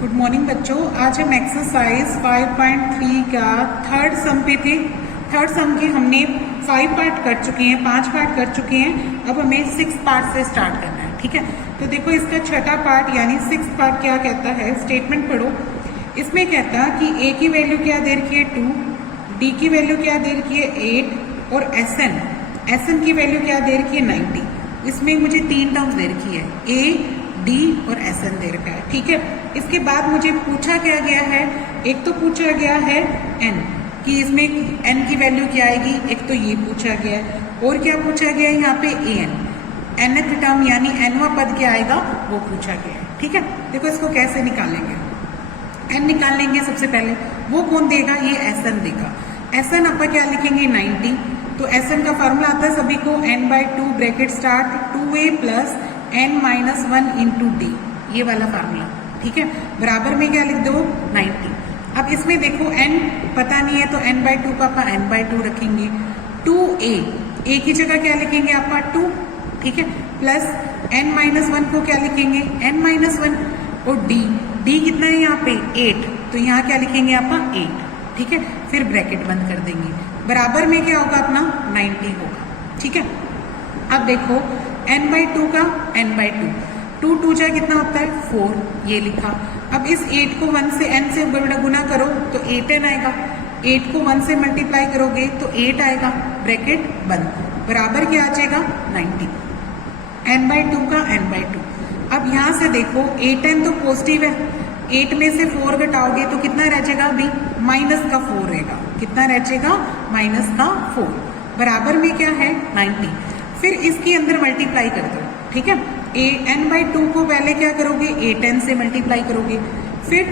Good morning बच्चों। आज हम एक्सरसाइज 5.3 का थर्ड सम पे थे। थर्ड सम के हमने 5 पार्ट कर चुके हैं, 5 पार्ट कर चुके हैं। अब हमें 6 पार्ट से स्टार्ट करना है, ठीक है। तो देखो इसका छठा पार्ट यानी 6 पार्ट क्या कहता है, स्टेटमेंट पढ़ो। इसमें कहता है कि ए की वैल्यू क्या दे रखी है 2, डी की वैल्यू क्या दे रखी है 8 और एस एन की वैल्यू क्या दे रखी है 90। इसमें मुझे 3 टर्म्स दे रखी है, ए डी और एस एन दे रखा है, ठीक है। इसके बाद मुझे पूछा क्या गया है, एक तो पूछा गया है एन कि इसमें एन की वैल्यू क्या आएगी, एक तो ये पूछा गया है। और क्या पूछा गया है यहाँ पे ए एन टर्म यानी एनवा पद क्या आएगा वो पूछा गया है, ठीक है। देखो इसको कैसे निकालेंगे, एन निकाल लेंगे सबसे पहले। वो कौन देगा, ये एस एन देगा। एस एन अपन क्या लिखेंगे 90। तो एस एन का फॉर्मूला आता है सभी को n/2 bracket start 2a plus n-1 into D, ये वाला फार्मूला, ठीक है। बराबर में क्या लिख दो 90। अब इसमें देखो n पता नहीं है तो n/2 का आप n/2 रखेंगे। 2a, a की जगह क्या लिखेंगे आप 2, ठीक है, प्लस n-1 को क्या लिखेंगे n-1 और d कितना है यहाँ पे 8, तो यहाँ क्या लिखेंगे आप 8, ठीक है। फिर ब्रैकेट बंद कर देंगे, बराबर में क्या होगा अपना 90 होगा, ठीक है। अब देखो n/2 का n/2, 2 जा कितना होता है 4, ये लिखा। अब इस 8 को 1 से n से गुना करो तो 8n आएगा। 8 को 1 से मल्टीप्लाई करोगे तो 8 आएगा, ब्रैकेट बंद, बराबर क्या आ जाएगा 90। n/2 का n/2। अब यहाँ से देखो 8n तो पॉजिटिव है, 8 में से 4 घटाओगे तो कितना रह जाएगा, अभी माइनस का 4 रहेगा। कितना रह जाएगा माइनस का 4, बराबर में क्या है 90। फिर इसके अंदर मल्टीप्लाई कर दो, ठीक है। n/2 को पहले क्या करोगे 8n से मल्टीप्लाई करोगे, फिर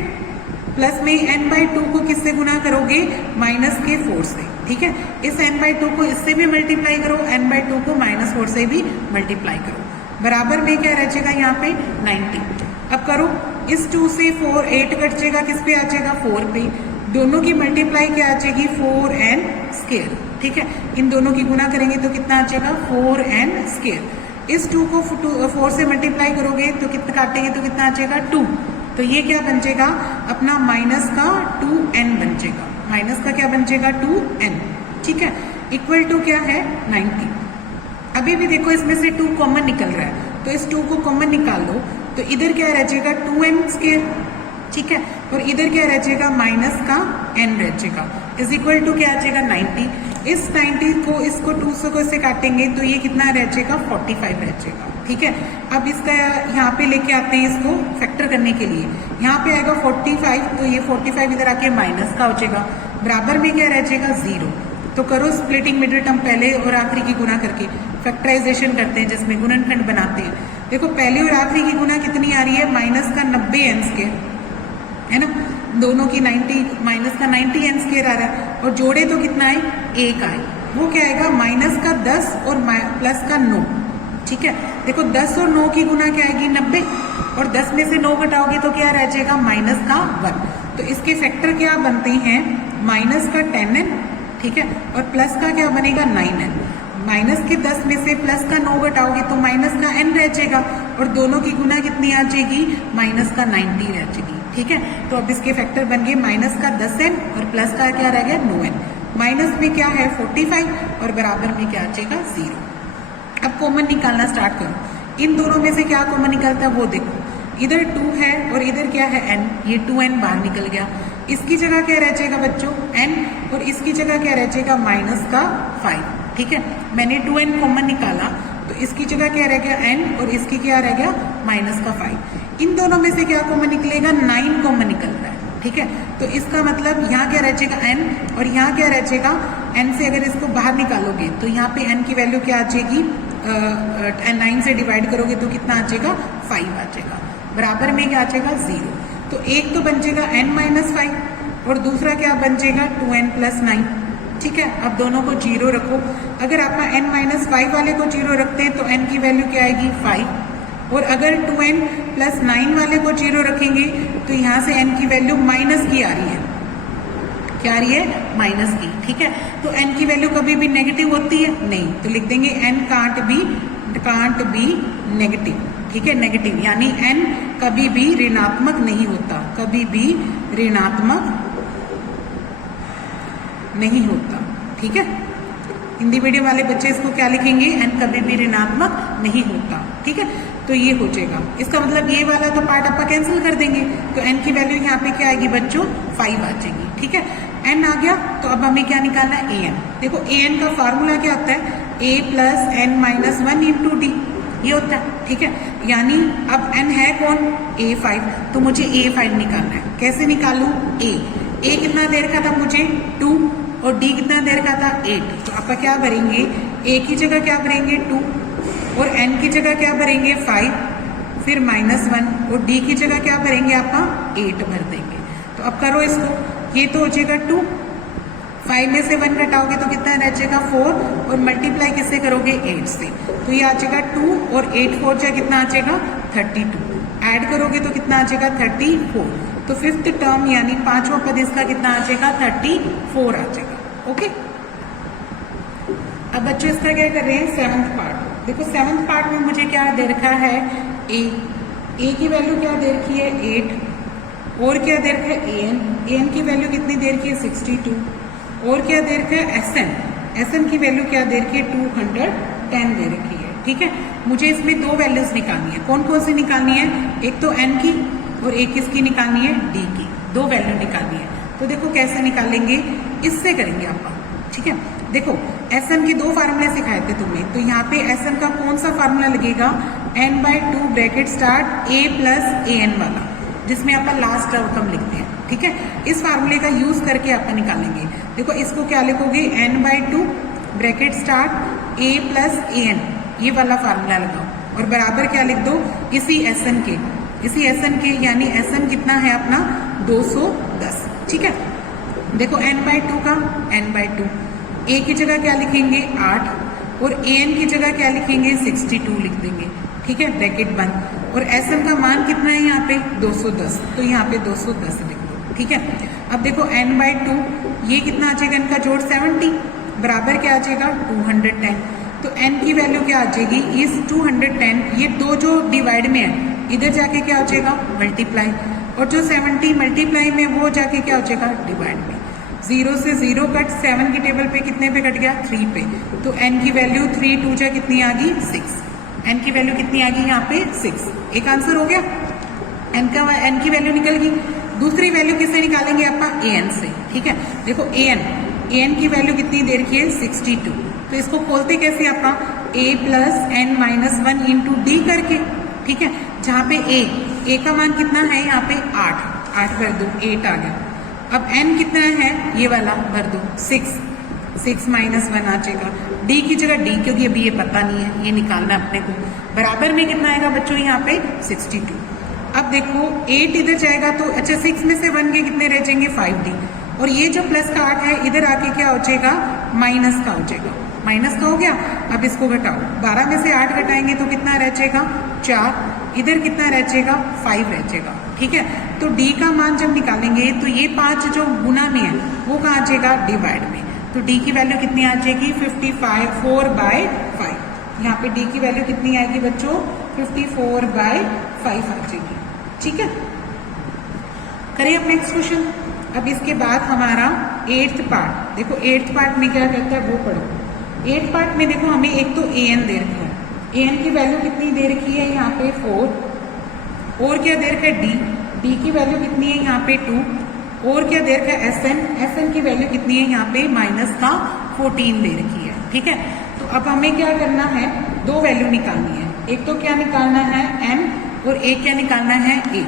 प्लस में n/2 को किससे गुना करोगे माइनस के 4 से, ठीक है। इस n/2 को इससे भी मल्टीप्लाई करो, n/2 को -4 से भी मल्टीप्लाई करो, बराबर में क्या रह जाएगा यहाँ पे 90। अब करो, इस 2 से 4 8 कट जाएगा, किस पे आ जाएगा 4 पे। दोनों की मल्टीप्लाई क्या आ जाएगी 4n स्क्वायर, ठीक है। इन दोनों की गुना करेंगे तो कितना आ जाएगा 4n स्क्वायर। इस 2 को 4 से मल्टीप्लाई करोगे तो कितना काटेंगे तो कितना आ जाएगा 2, तो ये क्या बन जाएगा अपना माइनस का 2n बन जाएगा। माइनस का क्या बन जाएगा 2n, ठीक है, इक्वल टू क्या है 90। अभी भी देखो इसमें से 2 कॉमन निकल रहा है, तो इस 2 को कॉमन निकाल लो तो इधर क्या रह जाएगा 2n स्क्वायर, ठीक है, और इधर क्या रह जाएगा माइनस का n रह जाएगा, इज इक्वल टू क्या आ जाएगा 90। इस 90 को इसको 200 को इससे काटेंगे तो ये कितना रह जाएगा 45 रह जाएगा, ठीक है। अब इसका यहाँ पे लेके आते हैं इसको फैक्टर करने के लिए, यहाँ पे आएगा 45, तो ये 45 इधर आके माइनस का हो जाएगा, बराबर में क्या रह जाएगा 0। तो करो स्प्लिटिंग मिडिल टर्म पहले और आखिरी की गुना करके फैक्टराइजेशन करते हैं जिसमें गुणनखंड बनाते हैं। देखो पहली और आखिरी की गुना कितनी आ रही है माइनस का 90n स्क्वायर, है ना, दोनों की 90 माइनस का 90n स्क्वायर आ रहा है, और जोड़े तो कितना है 1 आए, वो क्या आएगा माइनस का 10 और प्लस का 9, ठीक है। देखो 10 और 9 की गुना क्या आएगी 90, और 10 में से 9 घटाओगे तो क्या रह जाएगा माइनस का 1। तो इसके फैक्टर क्या बनते हैं माइनस का 10n, ठीक है, और प्लस का क्या बनेगा 9n। माइनस के 10 में से प्लस का 9 घटाओगे तो माइनस का n रह जाएगा, और दोनों की गुना कितनी आ जाएगी माइनस का 90 रह जाएगी, ठीक है। तो अब इसके फैक्टर बन गए माइनस का 10n और प्लस का क्या रह गया 9n। माइनस में क्या है 45 और बराबर में क्या आ जाएगा 0। अब कॉमन निकालना स्टार्ट करो, इन दोनों में से क्या कॉमन निकलता है वो देखो, इधर 2 है और इधर क्या है n, ये 2n बाहर निकल गया। इसकी जगह क्या रह जाएगा बच्चों n, और इसकी जगह क्या रह जाएगा माइनस का 5, ठीक है। मैंने 2n कॉमन निकाला तो इसकी जगह क्या रह गया n और इसकी क्या रह गया माइनस का 5। इन दोनों में से क्या कॉमन निकलेगा 9 कॉमन निकल रहा है, ठीक है। तो इसका मतलब यहाँ क्या रह जाएगा n और यहाँ क्या रह जाएगा n से अगर इसको बाहर निकालोगे तो यहाँ पे n की वैल्यू क्या आ जाएगी 9 से डिवाइड करोगे तो कितना आ जाएगा 5 आ जाएगा, बराबर में क्या आ जाएगा 0। तो एक तो बन जाएगा n-5 और दूसरा क्या बन जाएगा 2n + 9, ठीक है। अब दोनों को 0 रखो, अगर आप n-5 वाले को 0 रखते हैं तो n की वैल्यू क्या आएगी 5, और अगर 2n + 9 वाले को 0 रखेंगे तो यहाँ से n की वैल्यू माइनस की आ रही है, क्या आ रही है माइनस की, ठीक है। तो n की वैल्यू कभी भी नेगेटिव होती है नहीं, तो लिख देंगे n कांट बी नेगेटिव, ठीक है, नेगेटिव, यानी n कभी भी ऋणात्मक नहीं होता, कभी भी ऋणात्मक नहीं होता। ठीक है, हिंदी मीडियम वाले बच्चे इसको क्या लिखेंगे, n कभी भी ऋणात्मक नहीं होता। ठीक है, तो ये हो जाएगा। इसका मतलब ये वाला तो पार्ट आप कैंसिल कर देंगे, तो n की वैल्यू यहाँ पे क्या आएगी बच्चों, 5 आ जाएगी। ठीक है, n आ गया, तो अब हमें क्या निकालना है, an। देखो an का फॉर्मूला क्या होता है, a plus n minus 1 into D, ये होता है। ठीक है, यानी अब n है कौन, a5, तो मुझे a5 निकालना है। कैसे निकालूं, a कितना देर का था मुझे 2, और d कितना देर का था 8, तो आप क्या भरेंगे, a की जगह क्या भरेंगे 2, और n की जगह क्या भरेंगे 5, फिर -1, और d की जगह क्या भरेंगे आप 8 भर देंगे। तो अब करो इसको, ये तो हो जाएगा 2, 5 में से 1 घटाओगे तो कितना रह जाएगा 4, और मल्टीप्लाई किससे करोगे 8 से, तो ये आ जाएगा 2, और 8 4 जाए कितना आ जाएगा 32, ऐड करोगे तो कितना आ जाएगा 34, तो फिफ्थ टर्म यानी पांचवा पद इसका कितना आ जाएगा 34 आ जाएगा। ओके, अब बच्चों इसका क्या कर रहे हैं, 7th पार्ट। देखो 7th पार्ट में मुझे क्या दे रखा है, a की वैल्यू क्या दे रखी है 8, और क्या दे रखा है an की वैल्यू कितनी दे रखी है 62, और क्या दे रखा है sn की वैल्यू क्या दे रखी है 210 दे रखी है। ठीक है, मुझे इसमें दो वैल्यूज निकालनी है, कौन कौन सी निकालनी है, एक तो n की और एक किसकी निकालनी है, d की, दो वैल्यू निकालनी है। तो देखो कैसे निकालेंगे, इससे करेंगे आप। ठीक है, देखो Sn के दो फार्मूले सिखाए थे तुम्हें, तो यहाँ पे Sn का कौन सा फार्मूला लगेगा, n/2 bracket start a plus an वाला, जिसमें आप लास्ट आउटकम लिखते हैं। ठीक है, इस फार्मूले का यूज करके आप निकालेंगे। देखो इसको क्या लिखोगे, n/2 bracket start a plus an, ये वाला फार्मूला लगाओ, और बराबर क्या लिख दो, इसी Sn के, यानी Sn कितना है अपना 210। ठीक है, देखो n/2 का n/2, a की जगह क्या लिखेंगे 8, और an की जगह क्या लिखेंगे 62 लिख देंगे। ठीक है, ब्रैकेट बंद, और Sn का मान कितना है यहाँ पे 210, तो यहाँ पे 210 लिख दो। ठीक है, अब देखो n/2, ये कितना आ जाएगा, इनका जोड़ 70, बराबर क्या आ जाएगा 210, तो n की वैल्यू क्या आ जाएगी, इस 210, ये दो जो डिवाइड में है इधर जाके क्या हो जाएगा मल्टीप्लाई, और जो 70 मल्टीप्लाई में वो जाके क्या हो जाएगा डिवाइड में। 0 से 0 कट, 7 की टेबल पे कितने पे कट गया 3 पे, तो n की वैल्यू 3 2 जा कितनी आ गई 6, n की वैल्यू कितनी आ गई यहाँ पे 6। एक आंसर हो गया, n की वैल्यू निकल गई। दूसरी वैल्यू किससे निकालेंगे आप, an से। ठीक है, देखो an की वैल्यू कितनी दे रखी है 62, तो इसको खोलते कैसे आप, a plus n minus 1 into D करके। ठीक है, जहाँ पे a का मान कितना है यहाँ पे 8 भर दो, 8 आ गया। अब n कितना है, ये वाला भर दो 6 माइनस 1 आ जाएगा, d की जगह d, क्योंकि अभी ये पता नहीं है, ये निकालना अपने को। बराबर में कितना आएगा बच्चों यहाँ पे 62। अब देखो 8 इधर जाएगा तो अच्छा 6 में से 1 के कितने रह जाएंगे 5d, और ये जो प्लस का 8 है इधर आके क्या हो जाएगा माइनस का हो जाएगा, माइनस का हो गया। अब इसको घटाओ, 12 में से 8 घटाएंगे तो कितना रह जाएगा 4, इधर कितना रह जाएगा 5 रह जाएगा। ठीक है, तो d का मान जब निकालेंगे तो ये 5 जो गुना में है वो कहाँ आ जाएगा डिवाइड में, तो d की वैल्यू कितनी आ जाएगी 55, 4/5। यहाँ पे d की वैल्यू कितनी आएगी बच्चों 54/5 आ जाएगी। ठीक है, करिए अब नेक्स्ट क्वेश्चन। अब इसके बाद हमारा 8th पार्ट, देखो 8th पार्ट में क्या कहता है वो पढ़ो। 8th पार्ट में देखो हमें एक तो an दे रखा है, an की वैल्यू कितनी दे रखी है यहाँ पे 4, और क्या दे रखा है d की वैल्यू कितनी है यहाँ पे 2, और क्या दे रखा है sn की वैल्यू कितनी है यहाँ पे माइनस का 14 दे रखी है। ठीक है, तो अब हमें क्या करना है, दो वैल्यू निकालनी है, एक तो क्या निकालना है n, और एक क्या निकालना है a।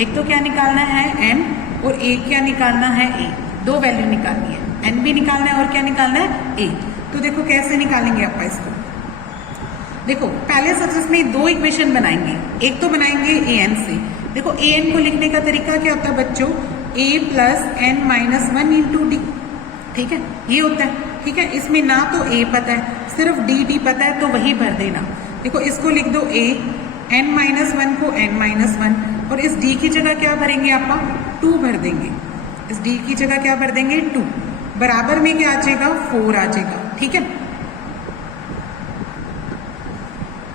एक तो क्या निकालना है n, और एक क्या निकालना है a, दो वैल्यू निकालनी है, n भी निकालना है और क्या निकालना है a। तो देखो कैसे निकालेंगे आप इसको, देखो पहले सबसे इसमें दो इक्वेशन बनाएंगे, एक तो बनाएंगे an से। देखो an को लिखने का तरीका क्या होता है बच्चों, a plus n minus 1 into D. ठीक है, ये होता है। ठीक है, इसमें ना तो a पता है, सिर्फ d पता है, तो वही भर देना। देखो इसको लिख दो a, n माइनस 1 को n माइनस 1, और इस d की जगह क्या भरेंगे आप 2 भर देंगे, इस d की जगह क्या भर देंगे 2, बराबर में क्या आ जाएगा 4 आ जाएगा। ठीक है,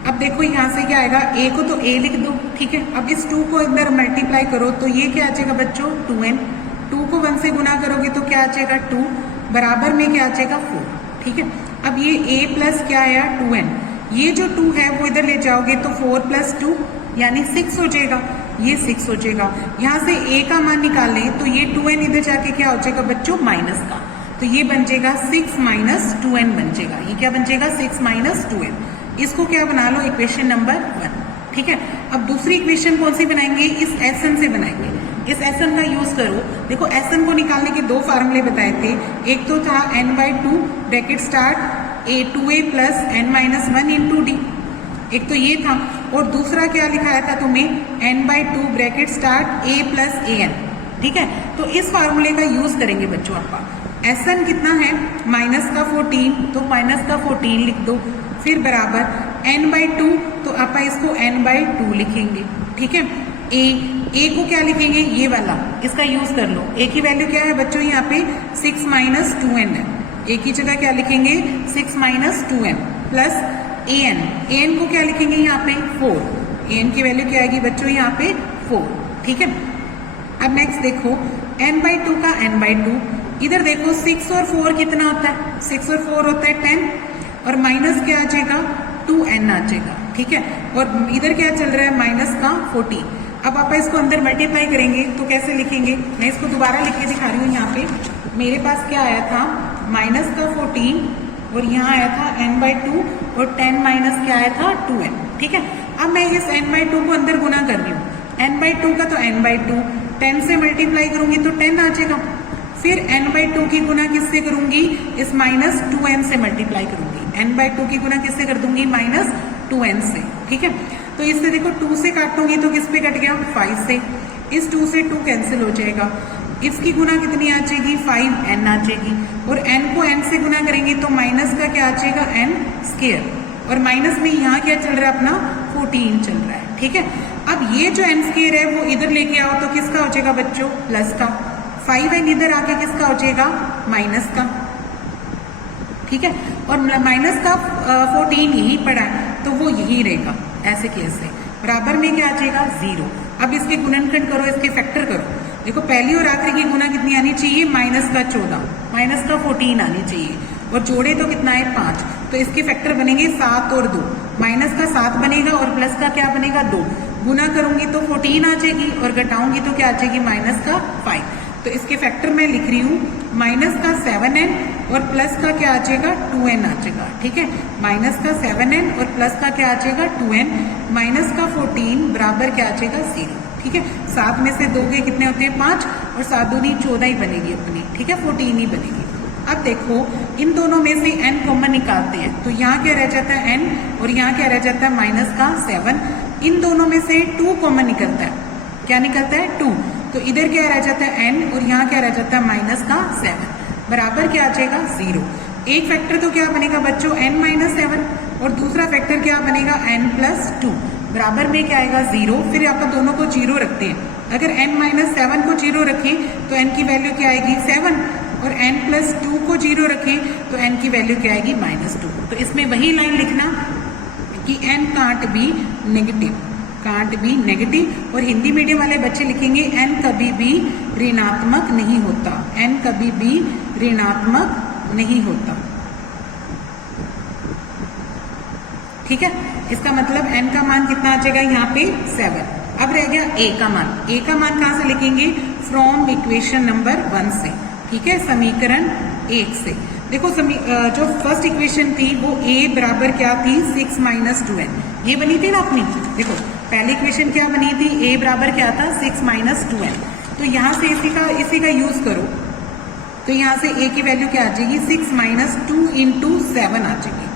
अब अब देखो यहाँ से क्या आएगा, a को तो a लिख दो, ठीक है। अब इस 2 को अंदर मल्टीप्लाई करो तो ये क्या आ जाएगा बच्चों 2n, 2 को 1 से गुना करोगे तो क्या आ जाएगा 2, बराबर में क्या आ जाएगा 4, ठीक है। अब ये a प्लस क्या आया 2n, ये जो 2 है वो इधर ले जाओगे तो 4 प्लस 2 यानी 6 हो जाएगा, ये 6 हो जाएगा। यहाँ से a का मान निकालें तो ये 2n इधर जाके क्या हो जाएगा बच्चों माइनस का, तो ये बन जाएगा 6 माइनस 2n बन जाएगा। ये क्या बन जाएगा 6 माइनस 2n। इसको क्या बना लो इक्वेशन नंबर 1, ठीक है। अब दूसरी इक्वेशन कौन सी बनाएंगे, इस Sn से बनाएंगे। इस Sn का यूज करो, देखो Sn को निकालने के 2 फार्मूले बताए थे, एक तो था n/2 bracket start a2a plus n-1 into D, एक तो ये था, और दूसरा क्या लिखाया था तुम्हें n/2 bracket start a plus an, ठीक है। तो इस फार्मूले का यूज करेंगे बच्चों। आपका Sn कितना है माइनस का 14, तो माइनस का 14 लिख दो, फिर बराबर n/2, तो आप इसको n/2 लिखेंगे, ठीक है। a को क्या लिखेंगे, ये वाला, इसका यूज कर लो। a की वैल्यू क्या है बच्चों यहाँ पे 6 माइनस 2n है, a की जगह क्या लिखेंगे 6 माइनस 2n प्लस an को क्या लिखेंगे यहाँ पे 4, an की वैल्यू क्या आएगी बच्चों यहाँ पे 4, ठीक है। अब नेक्स्ट देखो n/2 का n/2, इधर देखो 6 और 4 कितना होता है, 6 और 4 होता है 10, और माइनस क्या आ जाएगा 2n आ जाएगा, ठीक है। और इधर क्या चल रहा है माइनस का 14। अब आप इसको अंदर मल्टीप्लाई करेंगे तो कैसे लिखेंगे, मैं इसको दोबारा लिख के दिखा रही हूँ। यहाँ पे मेरे पास क्या आया था माइनस का 14 और यहाँ आया था n/2 और 10 माइनस क्या आया था 2n, ठीक है। अब मैं इस n/2 को अंदर गुना कर रही हूँ, n/2 का तो n/2, 10 से मल्टीप्लाई करूंगी तो 10 आ जाएगा, फिर n/2 की गुना किससे करूंगी, इस माइनस 2n से मल्टीप्लाई करूंगी, n/2 की गुना किससे कर दूंगी माइनस 2n से, ठीक है। तो इससे देखो 2 से काटूंगी तो किस पे कट गया 5 से, इस 2 से 2 कैंसिल हो जाएगा, इसकी गुना कितनी आ जाएगी 5n आ जाएगी, और n को n से गुना करेंगे तो माइनस का क्या आ जाएगा n स्क्वायर, और माइनस में यहाँ क्या चल रहा है अपना 14 चल रहा है, ठीक है। अब ये जो n स्क्वायर है वो इधर लेके आओ तो किसका हो जाएगा बच्चों प्लस का, 5n इधर आके किसका हो जाएगा माइनस का, ठीक है। और माइनस का 14 यही पड़ा है तो वो यही रहेगा ऐसे केस से, बराबर में क्या आ जाएगा 0। अब इसके गुणनखंड करो, इसके फैक्टर करो, देखो पहली और आखिरी की गुना कितनी आनी चाहिए माइनस का 14, माइनस का 14 आनी चाहिए, और जोड़े तो कितना है 5, तो इसके फैक्टर बनेंगे 7 और 2, माइनस का 7 बनेगा और प्लस का क्या बनेगा 2, गुना करूंगी तो 14 आ जाएगी और घटाऊंगी तो क्या आ जाएगी माइनस का 5। तो इसके फैक्टर मैं लिख रही हूँ माइनस का 7n और प्लस का क्या आ जाएगा 2n आ जाएगा, ठीक है। माइनस का 7n और प्लस का क्या आ जाएगा 2n, माइनस का 14 बराबर क्या आ जाएगा 0, ठीक है। 7 में से 2 के कितने होते हैं 5, और 7 दूनी 14 ही बनेगी अपनी, ठीक है, 14 ही बनेगी। अब देखो इन दोनों में से n कॉमन निकालते हैं तो यहाँ क्या रह जाता है n, और यहाँ क्या रह जाता है माइनस का 7, इन दोनों में से 2 कॉमन निकलता है, क्या निकलता है 2, तो इधर क्या रह जाता है n और यहाँ क्या रह जाता है माइनस का 7, बराबर क्या आ जाएगा 0। एक फैक्टर तो क्या बनेगा बच्चों n माइनस 7, और दूसरा फैक्टर क्या बनेगा n प्लस 2, बराबर में क्या आएगा 0। फिर आप दोनों को 0 रखते हैं, अगर n माइनस 7 को 0 रखें तो n की वैल्यू क्या आएगी 7, और n प्लस 2 को 0 रखें तो n की वैल्यू क्या आएगी -2। तो इसमें वही लाइन लिखना कि n can't be negative, can't be negative, और हिंदी मीडियम वाले बच्चे लिखेंगे n कभी भी ऋणात्मक नहीं होता, n कभी भी ऋणात्मक नहीं होता, ठीक है। इसका मतलब n का मान कितना आ जाएगा यहाँ पे 7। अब रह गया a का मान, a का मान कहाँ से लिखेंगे फ्रॉम इक्वेशन नंबर 1 से, ठीक है, समीकरण 1 से। देखो जो फर्स्ट इक्वेशन थी वो a बराबर क्या थी 6 माइनस 2n, ये बनी थी ना अपनी। देखो पहली इक्वेशन क्या बनी थी, a बराबर क्या था 6 माइनस 2n, तो यहाँ से इसी का यूज करो तो यहाँ से a की वैल्यू क्या आ जाएगी 6 माइनस 2 इंटू 7 आ जाएगी,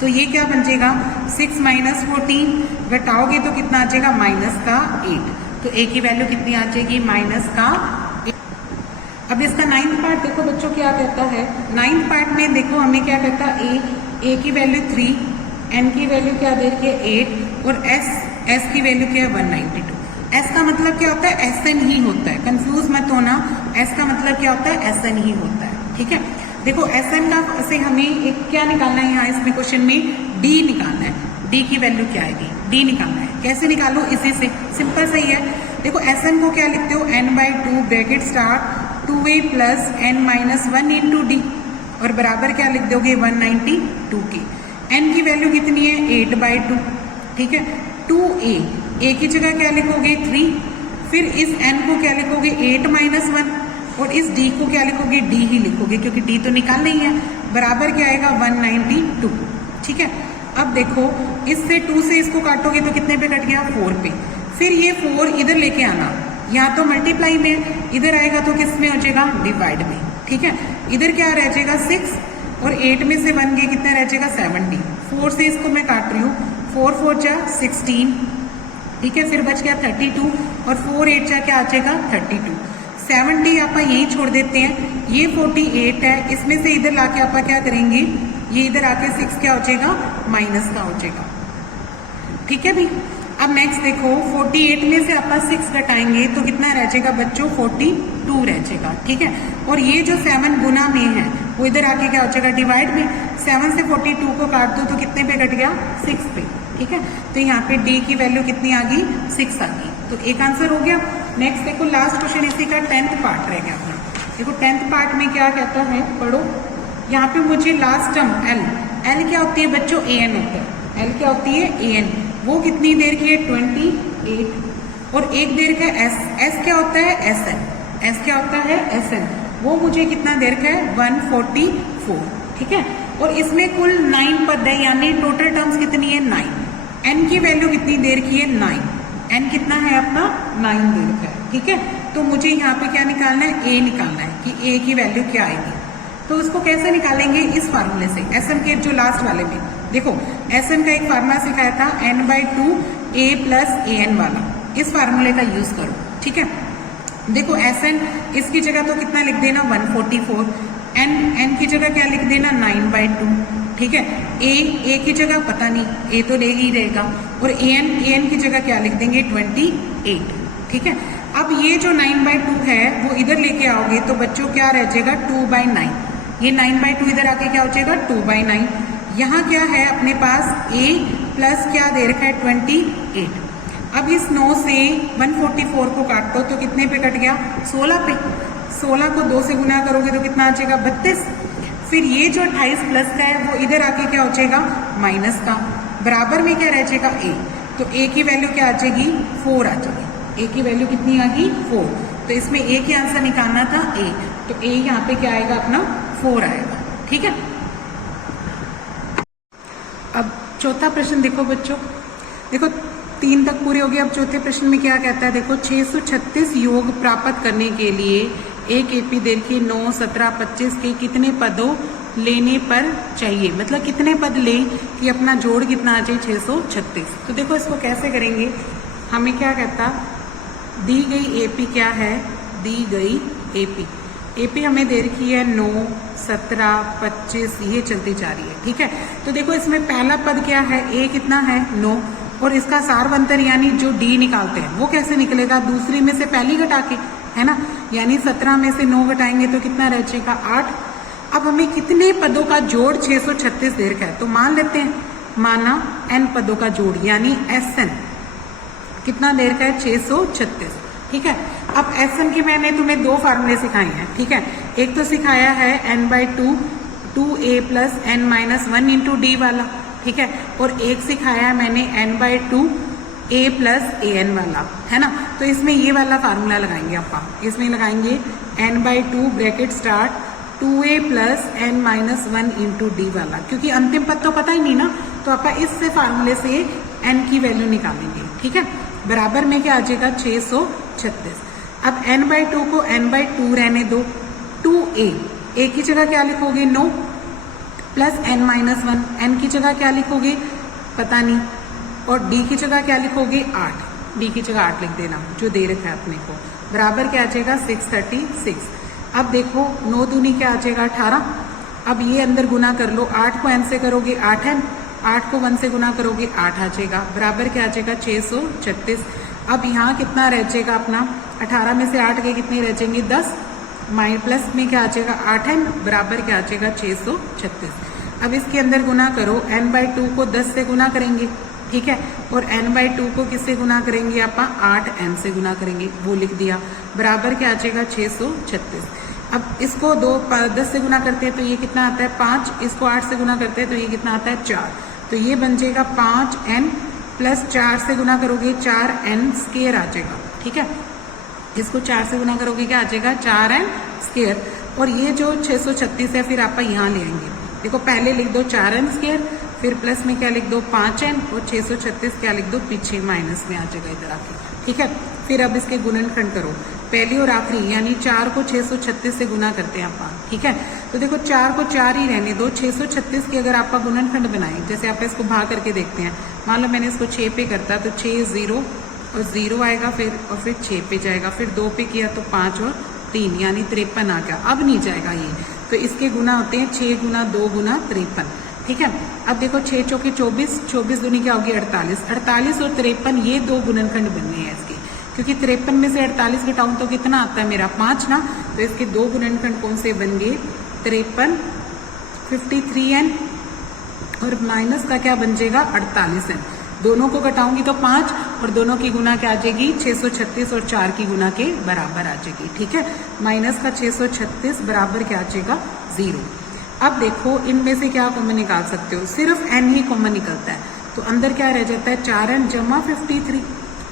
तो ये क्या बन जाएगा 6 माइनस 14, घटाओगे तो कितना आ जाएगा माइनस का 8, तो a की वैल्यू कितनी आ जाएगी माइनस का 8। अब इसका 9th पार्ट देखो बच्चों क्या कहता है, 9th पार्ट में देखो हमें क्या कहता है a की वैल्यू 3, n की वैल्यू क्या दे रखी है 8, और s की वैल्यू क्या है 192। s का मतलब क्या होता है sn ही होता है, कंफ्यूज मत होना, s का मतलब क्या होता है sn ही होता है, ठीक है। देखो sn का से हमें एक क्या निकालना है यहाँ इसमें क्वेश्चन में d निकालना है, डी की वैल्यू क्या आएगी, डी निकालना है। कैसे निकालो, इसी से सिंपल सही है। देखो Sn को क्या लिखते हो, n/2 bracket start 2a plus n-1 into D, और बराबर क्या लिख दोगे 192 की। n की वैल्यू कितनी है 8/2, ठीक है। 2a, a की जगह क्या लिखोगे 3, फिर इस n को क्या लिखोगे 8-1, और इस d को क्या लिखोगे, d ही लिखोगे क्योंकि d तो निकालना ही है। बराबर क्या आएगा 192, ठीक है। अब देखो इससे 2 से इसको काटोगे तो कितने पे कट गया, 4 पे। फिर ये 4 इधर लेके आना, यहाँ तो मल्टीप्लाई में, इधर आएगा तो किस में हो जाएगा, डिवाइड में, ठीक है। इधर क्या रह जाएगा 6, और 8 में से 1 गए कितना रह जाएगा 70। 4 से इसको मैं काट रही हूँ, 4 4 जा 16, ठीक है। फिर बच गया 32, और 4 8 जा क्या आ जाएगा 32। 70 आप यही छोड़ देते हैं, ये 48 है, इसमें से इधर लाके आप क्या करेंगे, ये इधर आके 6 क्या हो जाएगा, माइनस का हो जाएगा, ठीक है भी। अब नेक्स्ट देखो 48 में से आप 6 घटाएंगे तो कितना रह जाएगा बच्चों, 42 रह जाएगा, ठीक है। और ये जो 7 गुना में है वो इधर आके क्या हो जाएगा, डिवाइड में। 7 से 42 को काट दो तो कितने पे कट गया, 6 पे, ठीक है। तो यहाँ पे डी की वैल्यू कितनी आ गई, 6 आ गई, तो एक आंसर हो गया। नेक्स्ट देखो लास्ट क्वेश्चन इसी का 10th पार्ट रह गया अपना। देखो 10th पार्ट में क्या कहता है, पढ़ो। यहाँ पे मुझे लास्ट टर्म एल क्या होती है बच्चों, an होता है। एल क्या होती है, an, वो कितनी देर की है 28, और एक देर का एस क्या होता है, एस क्या होता है, SN, वो मुझे कितना देर का है 144, ठीक है। और इसमें कुल 9 पद है, यानी टोटल टर्म्स कितनी है 9। n की वैल्यू कितनी देर की है 9, n कितना है आपका 9 देर का है, ठीक है। तो मुझे यहाँ पे क्या निकालना है, a निकालना है कि a की वैल्यू क्या आएगी। तो उसको कैसे निकालेंगे, इस फार्मूले से, SN के जो लास्ट वाले में देखो SN का एक फार्मूला सिखाया था n/2 a प्लस an वाला, इस फार्मूले का यूज करो, ठीक है। देखो SN इसकी जगह तो कितना लिख देना 144, n की जगह क्या लिख देना 9/2, ठीक है। a की जगह पता नहीं, a तो ले ही रहेगा, और an की जगह क्या लिख देंगे 28, ठीक है। अब ये जो 9/2 है वो इधर लेके आओगे तो बच्चों क्या रह जाएगा 2/9, ये 9/2 इधर आके क्या हो जाएगा 2/9। यहाँ क्या है अपने पास a प्लस क्या दे रखा है 28। अब इस 9 से 144 को काट दो तो कितने पे कट गया 16 पे। 16 को 2 से गुना करोगे तो कितना आ जाएगा 32। फिर ये जो 28 प्लस का है वो इधर आके क्या हो जाएगा माइनस का, बराबर में क्या रह जाएगा a, तो a की वैल्यू क्या आ जाएगी 4 आ जाएगी। a की वैल्यू कितनी आ गई 4, तो इसमें a की आंसर निकालना था a, तो a यहाँ पे क्या आएगा अपना 4 आएगा, ठीक है। अब चौथा प्रश्न देखो बच्चों, देखो 3 तक पूरे हो गए। अब चौथे प्रश्न में क्या कहता है, देखो 636 योग प्राप्त करने के लिए एक एपी देर के 9, 17, 25 के कितने पदों लेने पर चाहिए, मतलब कितने पद ले कि अपना जोड़ कितना आ जाए 636। तो देखो इसको कैसे करेंगे, हमें क्या कहता, दी गई एपी क्या है, दी गई एपी हमें दे रखी है 9, 17, 25, ये चलती जा रही है, ठीक है। तो देखो इसमें पहला पद क्या है, a कितना है 9, और इसका सारवंतर यानी जो d निकालते हैं वो कैसे निकलेगा, दूसरी में से पहली घटा के, है ना। यानी 17 में से 9 घटाएंगे तो कितना रह जाएगा 8। अब हमें कितने पदों का जोड़ 636 दे रखा है, तो मान लेते हैं, माना n पदों का जोड़ यानी SN कितना दे रखा है 636, ठीक है। अब SN की मैंने तुम्हें 2 फार्मूले सिखाए हैं, ठीक है। एक तो सिखाया है n/2 2a plus n-1 into D वाला, ठीक है, और एक सिखाया है मैंने n/2 a प्लस an वाला, है ना। तो इसमें ये वाला फार्मूला लगाएंगे आप, इसमें लगाएंगे n/2 bracket start 2a plus n-1 into D वाला, क्योंकि अंतिम पद तो पता ही नहीं ना, तो आप इससे फार्मूले से n की वैल्यू निकालेंगे, ठीक है। बराबर में क्या आ जाएगा 636। अब n/2 को n/2 रहने दो, 2a की जगह क्या लिखोगे 9 प्लस n-1, n की जगह क्या लिखोगे पता नहीं, और d की जगह क्या लिखोगे 8, d की जगह 8 लिख देना जो दे रखा है अपने को, बराबर क्या आ जाएगा 636। अब देखो 9 दूनी क्या आ जाएगा 18। अब ये अंदर गुना कर लो, 8 को n से करोगे 8n, 8 को 1 से गुना करोगे 8 आ जाएगा, बराबर क्या आ जाएगा 636। अब यहाँ कितना रह जाएगा अपना, 18 में से 8 के कितने रह जाएंगे 10, माइनस प्लस में क्या आ जाएगा 8n, बराबर क्या आ जाएगा 636। अब इसके अंदर गुना करो, n/2 को 10 से गुना करेंगे, ठीक है, और n/2 को किससे गुना करेंगे, आप 8n से गुना करेंगे, वो लिख दिया, बराबर क्या आ जाएगा 636। अब इसको 10 से गुना करते हैं तो ये कितना आता है 5, इसको 8 से गुना करते हैं तो ये कितना आता है 4, तो ये बन जाएगा 5n प्लस 4 से गुना करोगे 4n स्क्वायर आ जाएगा, ठीक है, इसको 4 से गुना करोगे क्या आ जाएगा 4n स्क्वायर, और ये जो 636 है फिर आप यहाँ ले आएंगे, देखो पहले लिख दो 4n स्क्वायर, फिर प्लस में क्या लिख दो 5n, और 636 क्या लिख दो पीछे माइनस में आ जाएगा इधर आके, ठीक है। फिर अब इसके गुणनखंड करो, पहली और आखिरी यानी 4 को 636 से गुना करते हैं आप, ठीक है, तो देखो 4 को 4 ही रहने दो, 636 की अगर आपका गुणनखंड बनाए, जैसे आप इसको भाग करके देखते हैं, मान लो मैंने इसको 6 पे करता तो 6 0 और 0 आएगा फिर 6 पे जाएगा, फिर 2 पे किया तो 5 और 3 यानी 53 आ गया, अब नहीं जाएगा ये, तो इसके गुना होते हैं 6 गुना 2 गुना 53, ठीक है। अब देखो 6 चौके 24, 24 दूनी क्या होगी 48, 48 और 53 ये दो गुणनखंड बनने हैं इसके, क्योंकि 53 में से 48 घटाऊं तो कितना आता है मेरा 5 ना, तो इसके दो गुणनखंड कौन से बन गए 53, 53n और माइनस का क्या बन जाएगा 48n, दोनों को घटाऊंगी तो 5 और दोनों की गुना क्या आ जाएगी 636 और 4 की गुना के बराबर आ जाएगी, ठीक है, माइनस का 636 बराबर क्या आ जाएगा 0। अब देखो इनमें से क्या कॉमन निकाल सकते हो, सिर्फ n ही कॉमन निकलता है, तो अंदर क्या रह जाता है 4n जमा 53,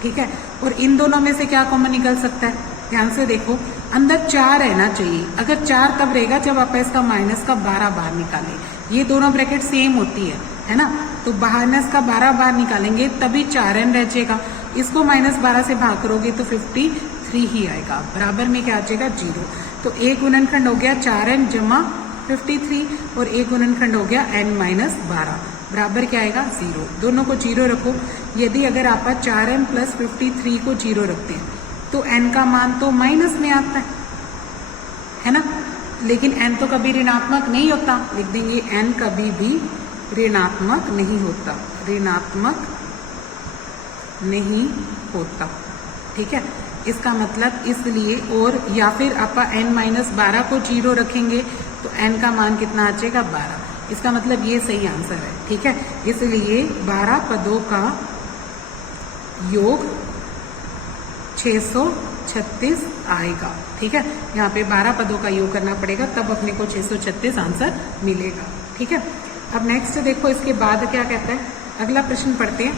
ठीक है, और इन दोनों में से क्या कॉमन निकल सकता है, ध्यान से देखो अंदर 4 रहना चाहिए, अगर 4 तब रहेगा जब आप इसका माइनस का 12 बाहर निकालें, ये दोनों ब्रैकेट सेम होती है ना, तो माइनस का 12 बाहर निकालेंगे तभी 4n रह जाएगा, इसको -12 से भाग करोगे तो 53 ही आएगा, बराबर में क्या आ जाएगा 0, तो एक गुणनखंड हो गया 4n जमा 53 और एक गुणनखंड हो गया n-12, बराबर क्या आएगा 0, दोनों को 0 रखो, यदि अगर आप 4n प्लस 53 को 0 रखते हैं तो n का मान तो माइनस में आता है ना, लेकिन n तो कभी ऋणात्मक नहीं होता, लिख देंगे n कभी भी ऋणात्मक नहीं होता, ऋणात्मक नहीं होता, ठीक है, इसका मतलब इसलिए, और या फिर आप n-12 को 0 रखेंगे तो n का मान कितना आ जाएगा 12, इसका मतलब ये सही आंसर है, ठीक है, इसलिए 12 पदों का योग 636 आएगा, ठीक है, यहाँ पे 12 पदों का योग करना पड़ेगा तब अपने को 636 आंसर मिलेगा, ठीक है। अब नेक्स्ट देखो इसके बाद क्या कहता है, अगला प्रश्न पढ़ते हैं,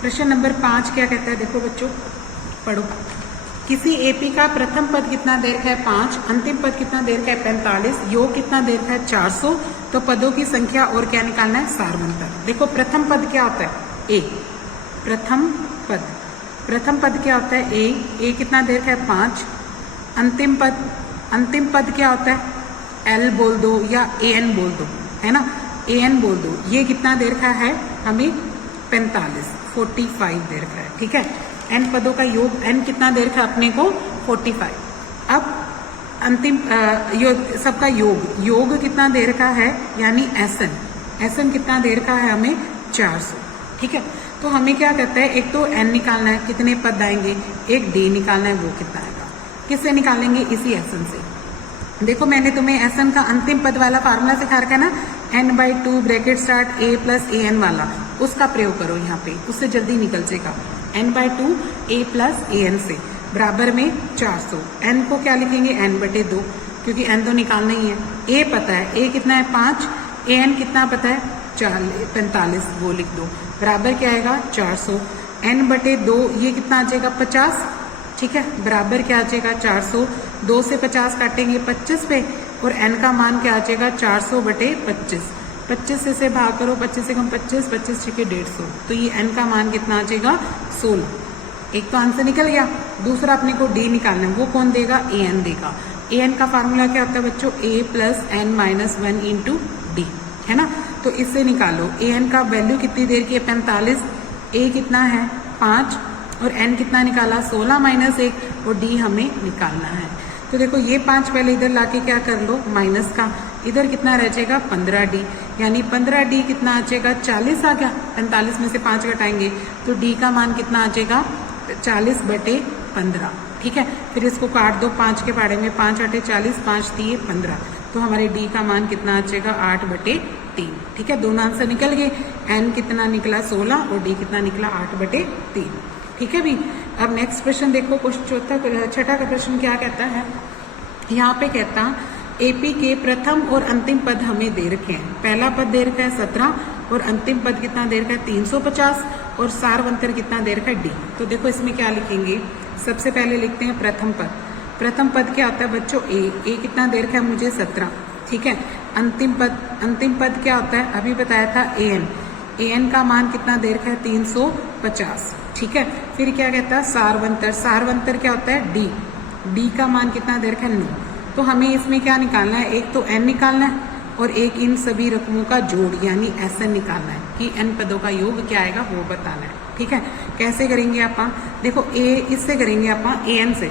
प्रश्न नंबर 5 क्या कहता है, देखो बच्चों पढ़ो, किसी एपी का प्रथम पद कितना देर का है 5, अंतिम पद कितना देर का है 45, योग कितना देर का है 400, तो पदों की संख्या और क्या निकालना है सारवंतर। देखो प्रथम पद क्या होता है ए, प्रथम पद क्या होता है ए कितना देर का है 5, अंतिम पद क्या होता है एल बोल दो या an बोल दो, है ना, an बोल दो, ये कितना देर का है हमें 45 देर का है, ठीक है, n पदों का योग n कितना देर का अपने को 45, अब अंतिम सबका योग कितना देर का है यानी SN कितना देर का है हमें 400, ठीक है, तो हमें क्या कहता है एक तो n निकालना है, कितने पद आएंगे, एक d निकालना है, वो कितना आएगा, किससे निकालेंगे इसी SN से। देखो मैंने तुम्हें SN का अंतिम पद वाला फार्मूला सिखा रखा है ना, n/2 bracket start a plus an वाला, उसका प्रयोग करो यहाँ पे, उससे जल्दी निकल जाएगा, n/2 a प्लस an से बराबर में 400, n को क्या लिखेंगे n/2, क्योंकि n तो निकालना ही है, a पता है, a कितना है 5, an कितना पता है 45, वो लिख दो, बराबर क्या आएगा 400, n/2 ये कितना आ जाएगा 50, ठीक है, बराबर क्या आ जाएगा 400, 2 से 50 काटेंगे 25 पे, और n का मान क्या आ जाएगा 400/25, 25 से भाग करो, 25 से कम 25, 25 छके 150, तो ये n का मान कितना आ जाएगा 16, एक तो आंसर निकल गया, दूसरा अपने को d निकालना है, वो कौन देगा an देगा, an का फार्मूला क्या होता है बच्चों a plus n-1 into d, है ना, तो इससे निकालो an का वैल्यू कितनी देर की है 45, a कितना है 5 और n कितना निकाला 16 माइनस 1 और d हमें निकालना है, तो देखो ये 5 पहले इधर लाके क्या कर लो माइनस का, इधर कितना रह जाएगा 15d, यानी 15d कितना आ जाएगा 40 आ गया, 45 में से 5 घटाएंगे तो d का मान कितना आ जाएगा 40/15, ठीक है। फिर इसको काट दो 5 के पाड़े में, 5 आटे 40, 5 तिये 15, तो हमारे डी का मान कितना आ जाएगा 8/3, ठीक है। दोनों आंसर निकल गए। एन कितना निकला 16 और डी कितना निकला 8/3, ठीक है भी। अब नेक्स्ट क्वेश्चन देखो, छठा का प्रश्न क्या कहता है। यहाँ पे कहता एपी के प्रथम और अंतिम पद हमें दे रखे हैं। पहला पद दे रखा है 17 और अंतिम पद कितना दे रखा है 350 और सारवंतर कितना दे रखा है डी। तो देखो इसमें क्या लिखेंगे, सबसे पहले लिखते हैं प्रथम पद। प्रथम पद क्या होता है बच्चों ए कितना दे रखा है मुझे 17, ठीक है। अंतिम पद क्या होता है, अभी बताया था एन का मान कितना दे रखा है 350, ठीक है। फिर क्या कहता है सारवंतर क्या होता है डी का मान कितना दे रखा है 9। तो हमें इसमें क्या निकालना है, एक तो एन निकालना है और एक इन सभी रकमों का जोड़ यानी एसएन निकालना है कि एन पदों का योग क्या आएगा वो बताना है, ठीक है। कैसे करेंगे आप, देखो ए इससे करेंगे आप एन से।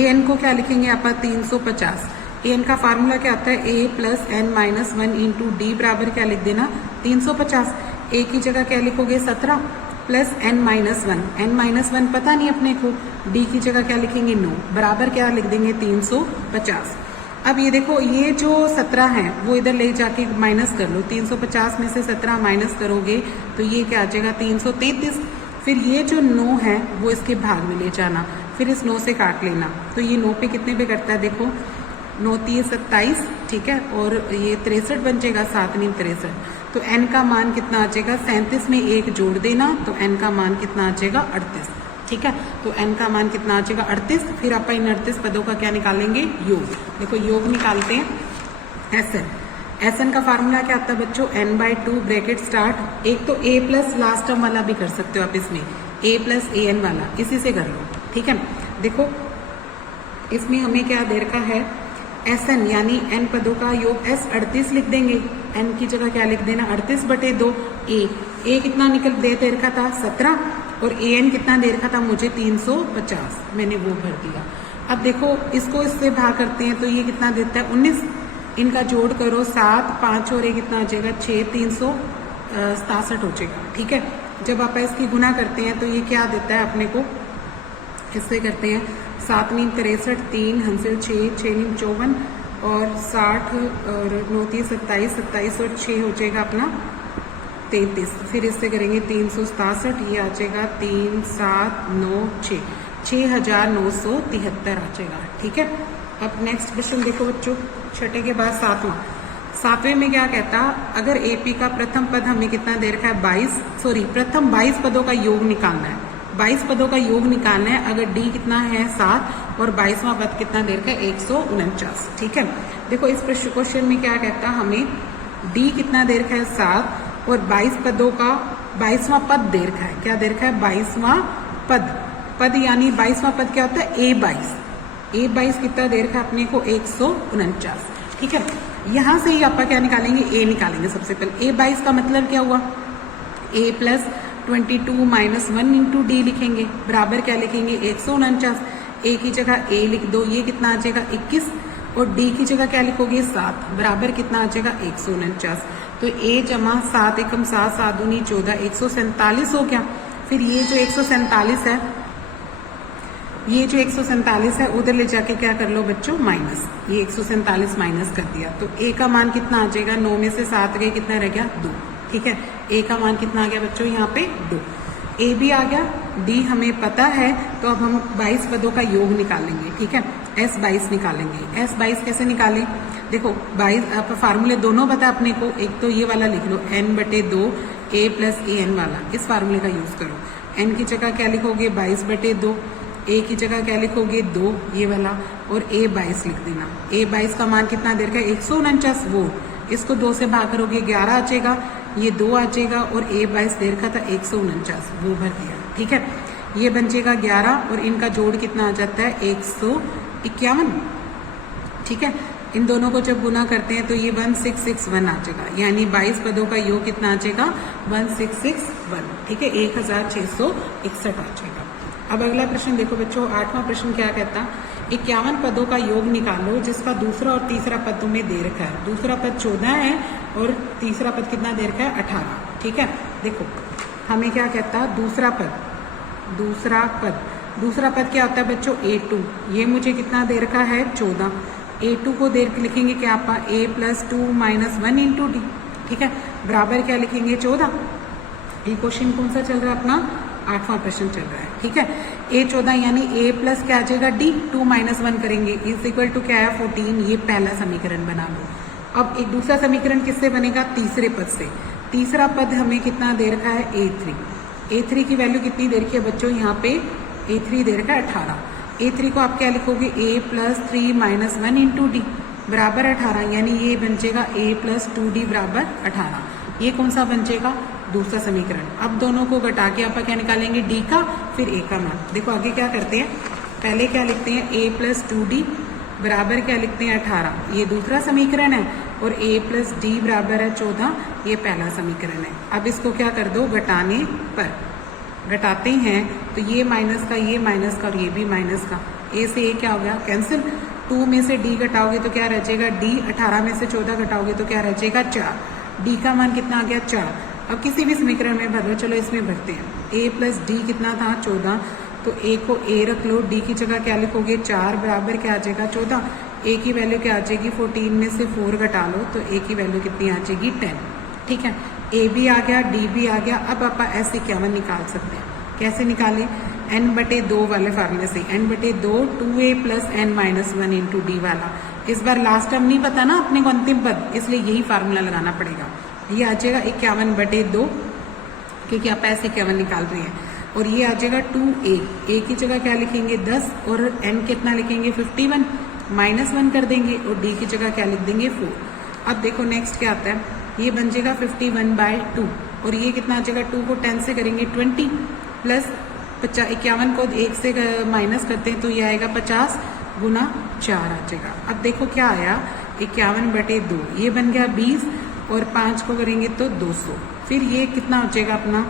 एन को क्या लिखेंगे आप 350। एन का फार्मूला क्या होता है A plus N minus 1 into D बराबर क्या लिख देना 350। ए की जगह क्या लिखोगे 17 प्लस एन माइनस 1 पता नहीं अपने को, डी की जगह क्या लिखेंगे 9 बराबर क्या लिख देंगे 350। अब ये देखो ये जो 17 है वो इधर ले जाके माइनस कर लो, 350 में से 17 माइनस करोगे तो ये क्या आ जाएगा 333। फिर ये जो 9 है वो इसके भाग में ले जाना, फिर इस 9 से काट लेना, तो ये 9 पे कितने पे करता है देखो 9 3 27, ठीक है। और ये 63 बन जाएगा, 7 9 63। तो n का मान कितना आ जाएगा 37 में 1 जोड़ देना, तो n का मान कितना आ जाएगा 38, ठीक है। तो n का मान कितना आ जाएगा 38। फिर आप इन 38 पदों का क्या निकालेंगे योग। देखो योग निकालते हैं एसएन का फार्मूला क्या आता है बच्चों n/2 ब्रैकेट स्टार्ट। एक तो a प्लस लास्ट टर्म वाला भी कर सकते हो आप, इसमें a प्लस an वाला इसी से कर लो, ठीक है। देखो इसमें हमें क्या दे रखा है एसएन यानी n पदों का योग s 38 लिख देंगे, n की जगह क्या लिख देना 38/2। a कितना दे रखा था 17 और an कितना दे रखा था मुझे 350, मैंने वो भर दिया। अब देखो इसको इससे भाग करते हैं तो ये कितना देता है 19, इनका जोड़ करो 7 5 और ये कितना आ जाएगा 6 367 हो जाएगा, ठीक है। जब आप इसकी गुना करते हैं तो ये क्या देता है अपने को, इससे करते हैं 7 9 63, 3 हंसिल 6 6 9 54 और 60 और 9 30 27 27 और 6 हो जाएगा अपना 33। फिर इससे करेंगे 367, ये आ जाएगा 3 7 9 6 6973 आ जाएगा, ठीक है। अब नेक्स्ट क्वेश्चन देखो बच्चों, छठे के बाद सातवें में क्या कहता, अगर एपी का प्रथम पद हमें कितना दे रखा है प्रथम 22 पदों का योग निकालना है। 22 पदों का योग निकालना है। अगर डी कितना है 7 और 22वां पद कितना दे रखा है 149, ठीक है। देखो इस क्वेश्चन में क्या कहता, हमें डी कितना दे रखा है 7 और 22 पदों का 22वां पद दे रखा है। क्या दे रखा है 22वां पद यानी 22वां पद क्या होता है A22 कितना दे रखा है अपने को 149, ठीक है। यहां से ही आप क्या निकालेंगे ए निकालेंगे। सबसे पहले A22 का मतलब क्या हुआ a plus 22 minus 1 into D लिखेंगे, बराबर क्या लिखेंगे 149। ए की जगह ए लिख दो, ये कितना आ जाएगा 21 और डी की जगह क्या लिखोगे 7, बराबर कितना आ जाएगा 149। तो a जमा 7 एकम 7 7 दूनी 14 147 हो गया। फिर ये जो 147 है उधर ले जाके क्या कर लो बच्चों माइनस, ये 147 माइनस कर दिया। तो a का मान कितना आ जाएगा 9 में से 7 गए कितना रह गया 2, ठीक है। a का मान कितना आ गया बच्चों यहाँ पे 2। a भी आ गया, d हमें पता है, तो अब हम 22 पदों का योग निकालेंगे, ठीक है। S22 निकालेंगे। S22 कैसे निकालें, देखो 22 आप फार्मूले दोनों बता अपने को, एक तो ये वाला लिख लो n/2 a प्लस an वाला, इस फार्मूले का यूज करो। n की जगह क्या लिखोगे 22/2, a की जगह क्या लिखोगे 2 ये वाला और a22 लिख देना। a22 का मान कितना दे रखा है 149, वो इसको 2 से भाग करोगे 11 आ जाएगा, ये 2 आ जाएगा और a22 दे रखा था 149, वो भर दिया, ठीक है। ये बन जाएगा 11 और इनका जोड़ कितना आ जाता है 151, ठीक है। इन दोनों को जब गुना करते हैं तो ये 1661 आ जाएगा, यानी 22 पदों का योग कितना आ जाएगा 1661, ठीक है, 1661 आ जाएगा। अब अगला प्रश्न देखो बच्चों, 8वां प्रश्न क्या कहता, 51 पदों का योग निकालो जिसका दूसरा और तीसरा पद तुम्हें दे रखा है। दूसरा पद 14 है और तीसरा पद कितना दे रखा है 18, ठीक है। देखो हमें क्या कहता, दूसरा पद दूसरा पद क्या होता है बच्चों A2, ये मुझे कितना दे रखा है 14, A2 को दे लिखेंगे क्या आप A plus 2 minus 1 into D, ठीक है, बराबर क्या लिखेंगे 14। ये क्वेश्चन कौन सा चल रहा है अपना 8वां प्रश्न चल रहा है, ठीक है। A14 यानी A प्लस क्या आ जाएगा D, 2 माइनस 1 करेंगे इज इक्वल टू क्या है 14, ये पहला समीकरण बना लो। अब एक दूसरा समीकरण किससे बनेगा, तीसरे पद से। तीसरा पद हमें कितना दे रखा है A3 की वैल्यू कितनी दे रखी है बच्चों, यहाँ पे A3 दे रखा है 18। A3 को आप क्या लिखोगे A plus 3 minus 1 into D बराबर 18, यानी ये बन जाएगा A प्लस 2D बराबर 18। ये कौन सा बन जाएगा, दूसरा समीकरण। अब दोनों को घटा के आप क्या निकालेंगे D का, फिर A का मान। देखो आगे क्या करते हैं, पहले क्या लिखते हैं A प्लस 2D बराबर क्या लिखते हैं 18, ये दूसरा समीकरण है, और A प्लस D बराबर है 14, ये पहला समीकरण है। अब इसको क्या कर दो, घटाने पर घटाते हैं तो ये माइनस का ये माइनस का और ये भी माइनस का, A से A क्या हो गया कैंसिल, 2 में से D घटाओगे तो क्या रह जाएगा D, 18 में से 14 घटाओगे तो क्या रह जाएगा 4, D का मान कितना आ गया 4। अब किसी भी समीकरण में भर लो, चलो इसमें भरते हैं। A प्लस D कितना था 14, तो A को A रख लो, D की जगह क्या लिखोगे 4 बराबर क्या आ जाएगा 14, A की वैल्यू क्या आ जाएगी 14 में से 4 घटा लो तो A की वैल्यू कितनी आ जाएगी 10, ठीक है। A भी आ गया D भी आ गया। अब आप ऐसे क्या निकाल सकते हैं, कैसे निकालें, n/2 वाले फार्मूले से, n/2 2A plus n minus 1 into D वाला। इस बार लास्ट टर्म नहीं पता ना अपने को अंतिम पद, इसलिए यही फार्मूला लगाना पड़ेगा। ये आ जाएगा 51/2, क्योंकि आप ऐसे 51 निकाल रहे हैं, और ये आ जाएगा 2A, A की जगह क्या लिखेंगे 10 और n कितना लिखेंगे 51, माइनस 1 कर देंगे और D की जगह क्या लिख देंगे 4। अब देखो नेक्स्ट क्या आता है, ये बन जाएगा 51/2, और ये कितना आ जाएगा 2 को 10 से करेंगे 20 प्लस 51 को 1 से माइनस करते हैं तो ये आएगा 50 गुना 4 आ जाएगा। अब देखो क्या आया 51/2, ये बन गया 20 और 5 को करेंगे तो 200, फिर ये कितना हो जाएगा अपना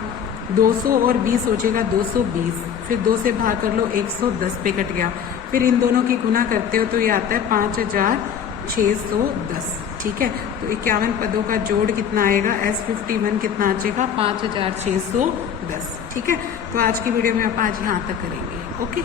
200 और 20 हो जाएगा 220, फिर 2 से भाग कर लो 110 पे कट गया, फिर इन दोनों की गुना करते हो तो ये आता है 5610, ठीक है। तो 51 पदों का जोड़ कितना आएगा, S51 कितना आ जाएगा 5610, ठीक है। तो आज की वीडियो में आप आज यहाँ तक करेंगे, ओके।